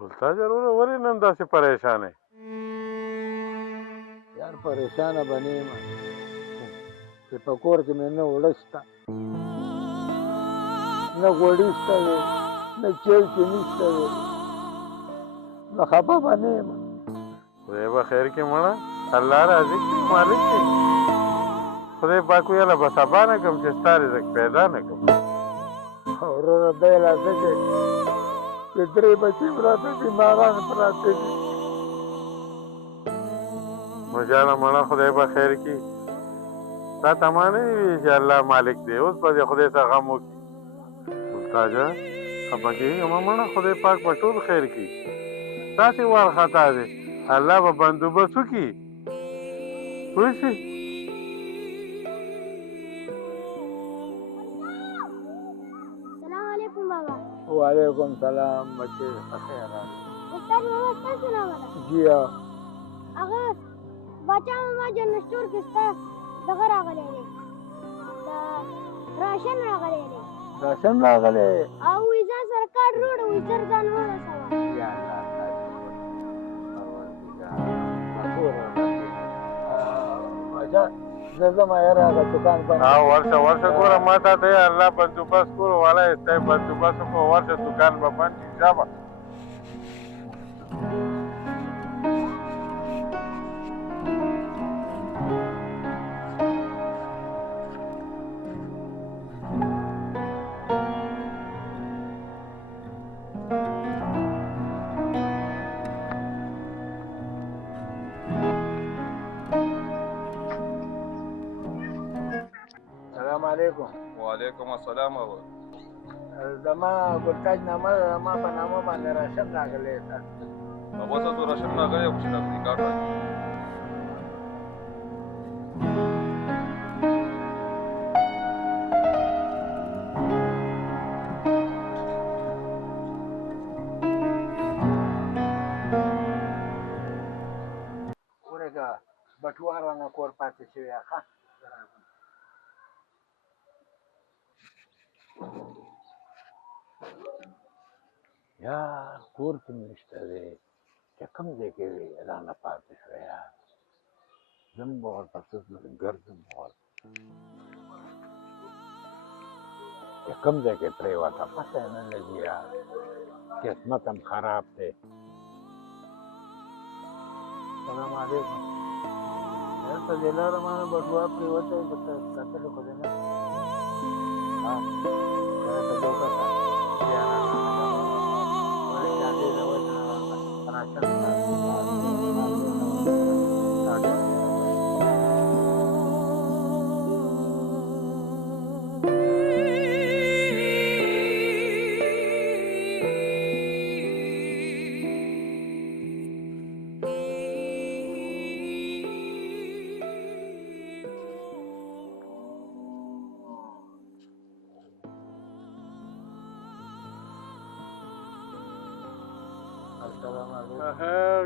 ګلتاج وروره ولې نن داسې پریشان یې؟ یار پریشانه به نه یم چې په کور کې مې نه اوړه شته نه غوړي شته دی نه چای چیني شته دی نو خفه به نه یم خدای به خیر کړي مړه الله رازق کړي مالک کړي خدای پاک ویله به سبا نه کړم چې ستا رزق پیدا نه کړم وروره دی لا څه کوي چې درې بچې پراته بیماران پراته دي نو جانه مړه خدای به خیر کړي تا ته ما نه وي چې الله مالک دی اوس به دې خدای ته غم وکړي ګلتاجه خفه کېږه مه مړه خدای پاک به ټول خیر کړي ستاسې وارخطا دی الله به بندوبست وکړي پوه شئ السلام علیکم بابا. وعلیکم سلام بچې بخیر راغلې استاد محمد ستاسو نامه ده؟ جی ها هغه باچا ماما جنرال سټور کې ستا دغه راغلی دی د راشن راغلی دی راشن راغلی او وایي ځان سره کارډ روړه وایي زر ځان ورسوه یا الله پروردګار زه ځم یاره هغه دوکان باندې ورشه ګوره ما ته ته یې الله بندوبست کړو والا یې ستا یې بندوبست وکړو ورشه دوکان به بند شي شابه سلام علیکم وعلیکم السلام ورحمة زما ګلتاج نامه ده زما په نامه باندې راشن راغلی ده الله تاسو راشن راغلی او چې راغلی کار راځي ورګه بټوه رانه کور پاتې شوی ښه یار کور کې مې نشته دی چې کوم ځای کې وي رانه پاتې شوی یار ځم به ورپسې ګرځم به ورپسې چې کوم ځای کې پرېوته پته یې نه لګي یار قسمت هم خراب دی سلام علیکم هلته دې لاره باندې بټوه پرېوتی درته کتلې خو دې نه ها کله ته دوکه کړه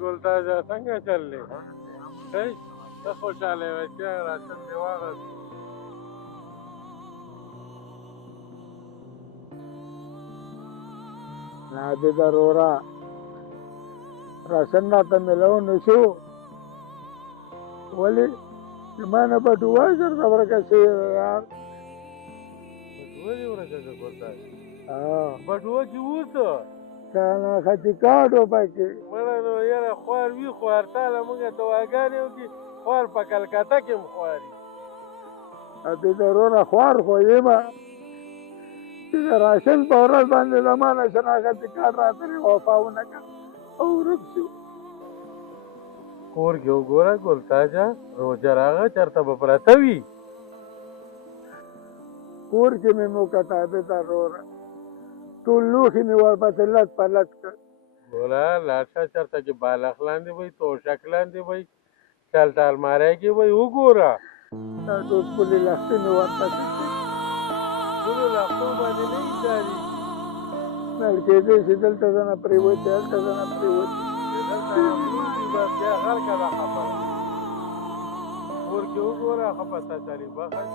ګلتاجه څنګه چل دی صحیح ته خوشحاله وې چې راشن دې واغست نادیده رورا راشن راته میلاو نه شو ولې چې ما نه بټوه درته ورکه شوې ده یار بټوه دې ورکه که ګلتاج بټوه کې اوسه سانا خطي کاټو پکې مړه نو یاره خوار وي خو هرتاله مونږ دواګانې وکړي خوار په کلکته کې هم خواري دې ضروره خوار خو یم چې د راشن په ورځ باندې زما نه شناختي کارت راتلې وفا ونه کړه او ورک شو کور کې وګوره ګلتاجه روژه راغه چېرته به پرته وي کور کې مې موکته دې ضروره ټول لوښي مې ورپسې لټ په لټ کړ ګوره لاړ شه چېرته چې بالښت لاندې وي توشک لاندې وي چلته الماری کې وي وګوره دا ټول ښکلې لښتې مې ورپسې کړې ټولو لښتو باندې نه ایساري نل کېدی شي دلته زنه پرېوتې هلته زنه پرېوتې دلته یو پلوټ وي بس بیا غرقه ده خبره کور کې وګوره ښه په تسلي بخښ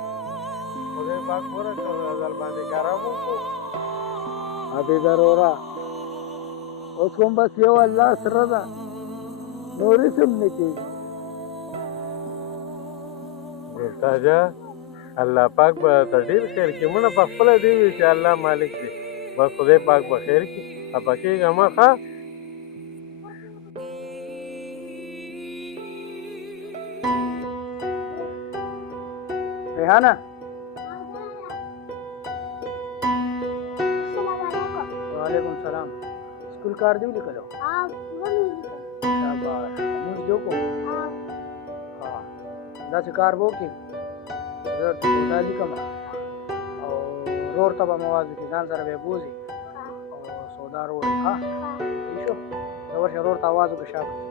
خدای پاک ګوره که غزل باندې کرم وکړو ادې ضروره اوس کوم بس یو الله سره ده نور اسم نه کېږي. تاجه الله پاک به ته ډېر خیر کړي مړه په خپله دې وي چې الله مالک دی بس خدای پاک به خیر کړي خفه کېږه مه ښه ریحانه السلام علیکم. وعلیکم سلام. سکول کار دی ولیکلو؟ شاباش. لمونځ دې وکړو؟ ها داسې کار به وکړې زه سودا لیکم او ورور ته به مواد وکړي ځان سره به یې بوځي او سودا راوړي. ها صحیح شو. زه ورشه ورور ته اواز وکړه شاباش.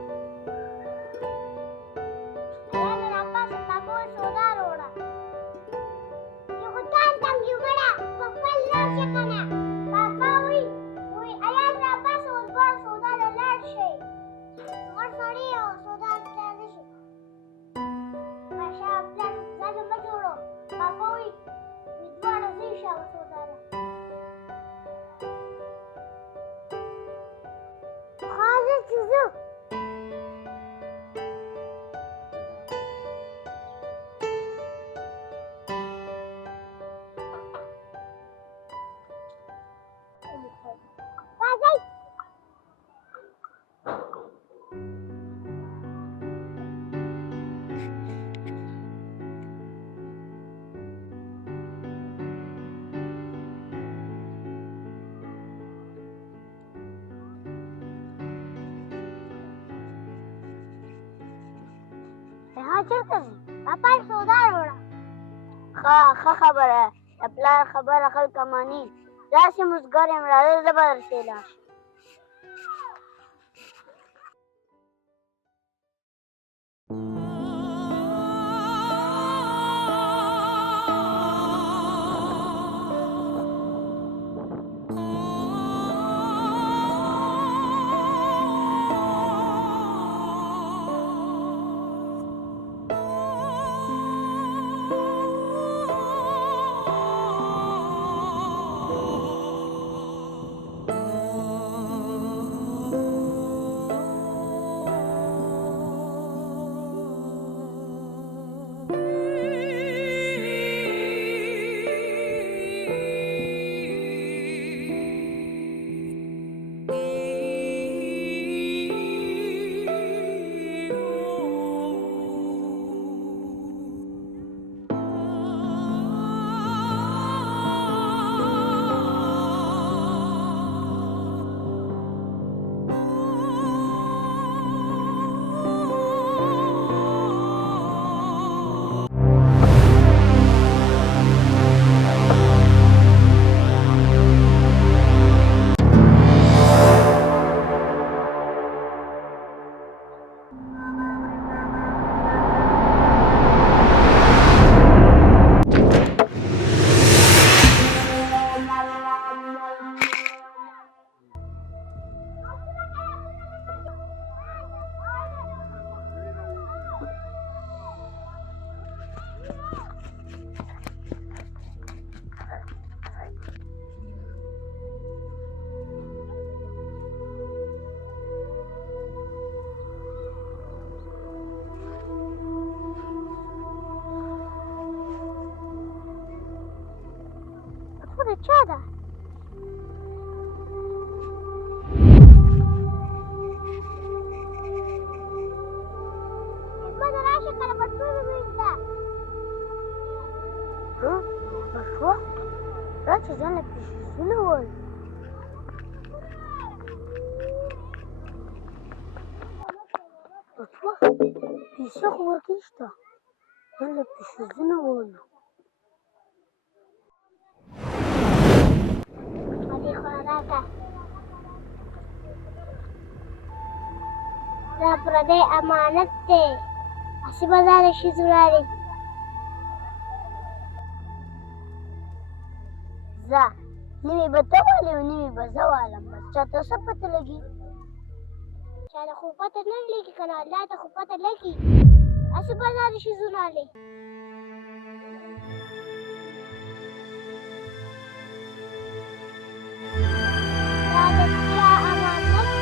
چیرته ځې؟ پاپا سودا راوړه. ښه خبره د پلار خبره خلک مني. داسې مزګر یم راځه زه به درسې لاړ شم. چا ده؟ خدمت راشه کنه په ټولو ویسته. ښه شوه راشه ځان له پیسونه ووایو. پیسه خو ورکې شته ځان له پیسونه ووایو. دا پردی امانت دی هسې به ځان شي زوراري. ځه نوي به ته والې او نوي به زه والم بس چاته څه پته لګي. چاته خو پته نه لګي که نه الله ته خو پته لګي هسې به ځان شي زوراري. دا د چا امانت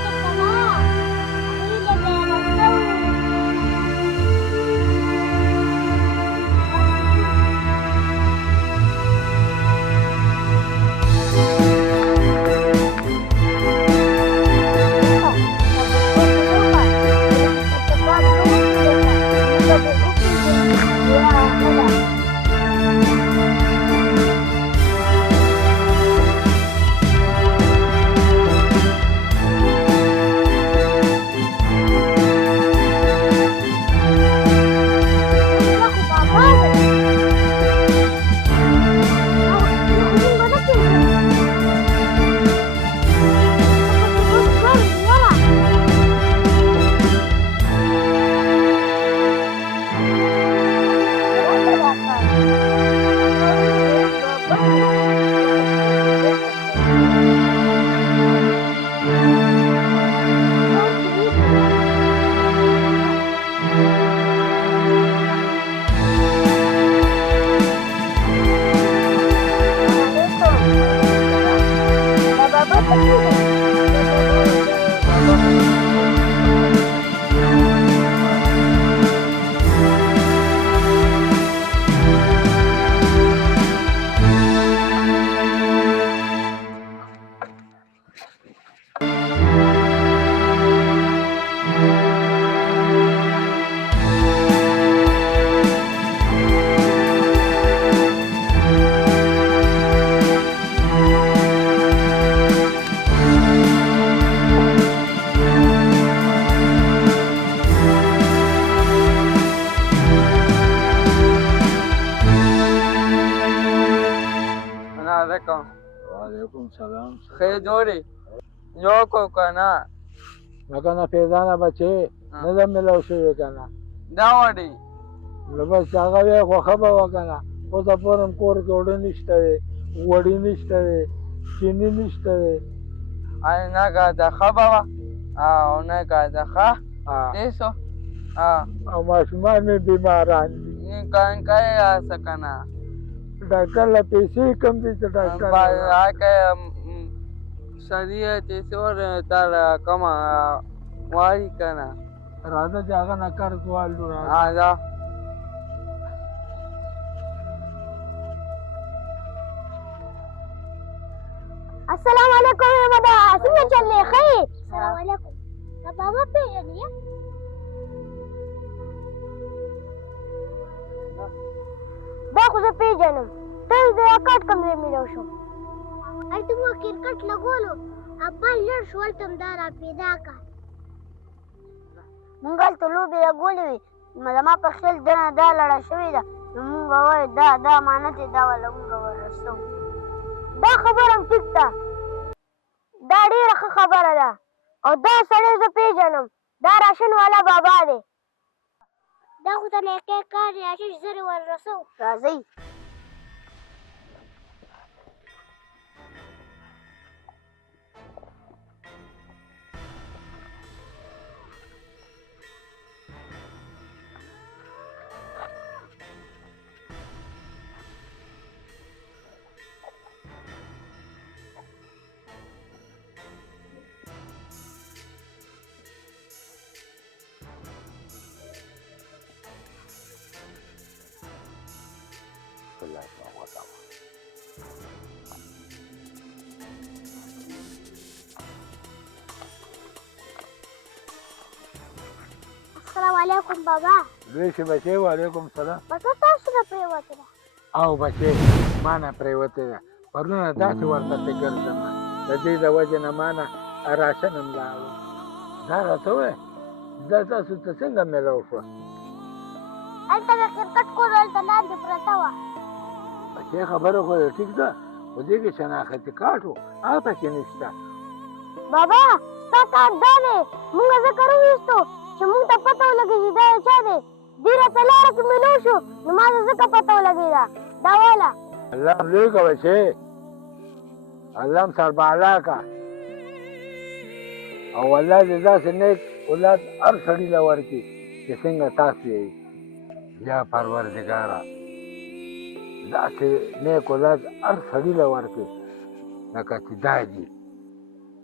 وعلیکم سلام خیر جوړې یو کو کنه لکه نه پیزانه بچې نه ده میلاو شوې که نه دا وړي نو بس هغه بیا خوښه به وه که نه اوسه پورې هم کور کې اوړه نشته دی غوړي نشته دی چیني نشته دی نه کاته ښه به وه او نه کاته ښه ها. دیسو او ماشومان مې بیماران دي کانکای راسه کنه ډاکټر له پیسې کم دي چې ډاکټر له که شریعت سور تر کما واری کنه راځه چې هغه نه قرض والو راځه دا السلام علیکم احمده څنګه چلې ښه یې السلام علیکم دا بابا پېژنې دا خو زه پېژنم ته د اکاټ کوم ځای میلاو شو هلته مو کرکټ لګولو ابا لړ شو هلته هم دا را پیدا کړ مونږ هلته لوبې لګولې وې زما په خیال دا لړه شوې ده نو مونږ وایو دا امانت یې دا والا مونږ ورسوو دا خبره هم ټیک ده دا ډېره ښه خبره ده او دا سړی زه پېژنم دا راشن والا بابا دی دا خو ته نیکی کار دی راشن زر یې ورسوو راځئ السلام علیکم بابا لوی شي بچې وعلیکم سلام بس تاسو نه پرېوتې ده او بچې ما نه پرېوتې ده پرونه داسې ورپسې ګرځم د دې د وجې نه ما نه راشن هم لاړو دا راته ووایه دا تاسو ته څنګه میلاو شوه هلته مې کرکټ کول هلته لاندې پرته وه بچې خبره خو یې ټیک ده خو دې کې شناختي کارت و هغه پکې نشته بابا ستا کار دا دی مونږ ځکه راویستو چې مونږ ته پته ولګېږي دا د چا دی دې راته لاره کې میلاو شو نو ما ته ځکه پته ولګېده دا واله الله هم لوی که بچې الله هم سربالا که او الله دې داسې نیک اولاد هر سړي له ورکړي چې څنګه تاسو یې یا پروردګاره داسې نیک اولاد هر سړي له ورکړي لکه چې دا دي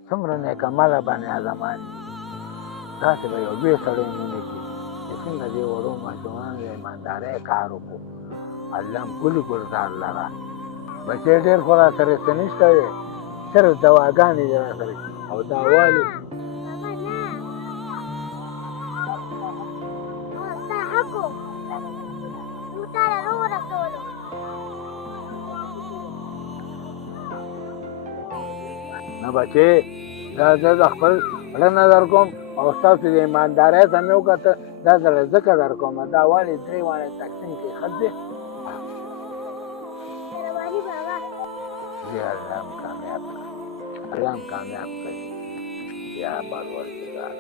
څومره نیک عمله باندې عالمان دي داسې به یو لوی سړی مونږ کړي چې څنګه دې وړو ماشومانو د ایماندارۍ کار وکړو الله هم کلي ګلزار لره بچې ډېر خو را سره څه نشته دی صرف دواګانې دې را سره او دا والي بابا نه ستا حق و مونږ تاله راورسولو نه بچې دا زه د خپل زړه نه در کوم او ستاسو د ایماندارۍ ته مې وکته دا زړه ځکه در کوم دا والي درې واړه تقسیم کې ښه دی مهرباني بابا دې الله هم کامیاب کړي الله هم کامیاب کړي یا پروردګار